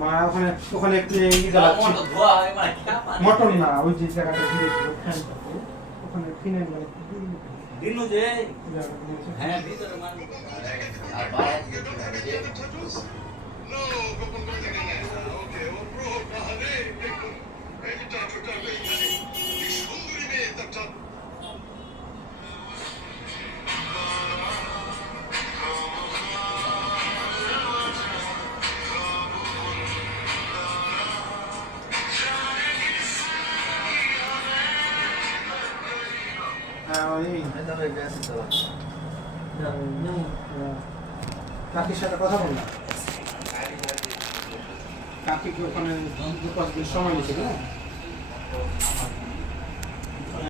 মা ওখানে ওখানে একটু এই জ্বালাচ্ছি মটন না ওই যে জায়গাটা দিয়েছিল ফ্যানটা ওখানে ফিনের মানে দিনু যে হ্যাঁ ভিতরে মান আর বাইরে কাকির সাথে কথা বললাম কাকিকে ওখানে সময় নিয়েছিল না